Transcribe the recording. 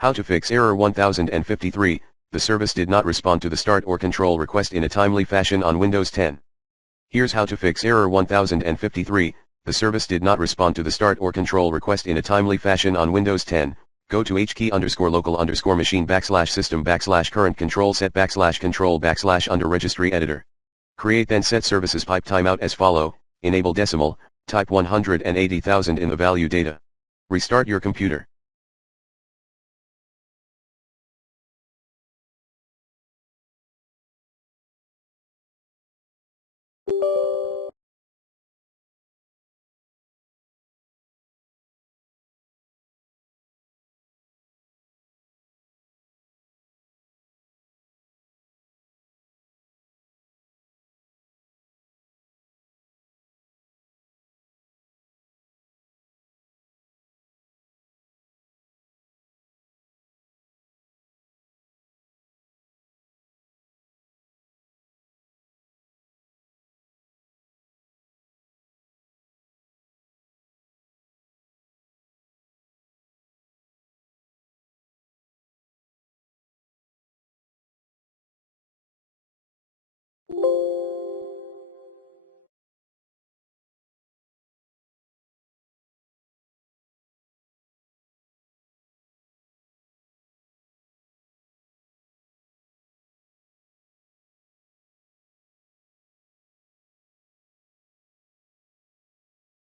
How to fix error 1053, the service did not respond to the start or control request in a timely fashion on Windows 10. Here's how to fix error 1053, the service did not respond to the start or control request in a timely fashion on Windows 10. Go to hkey_local_machine/system/current control set /control/ under registry editor. Create then set services pipe timeout as follow, enable decimal, type 180,000 in the value data. Restart your computer.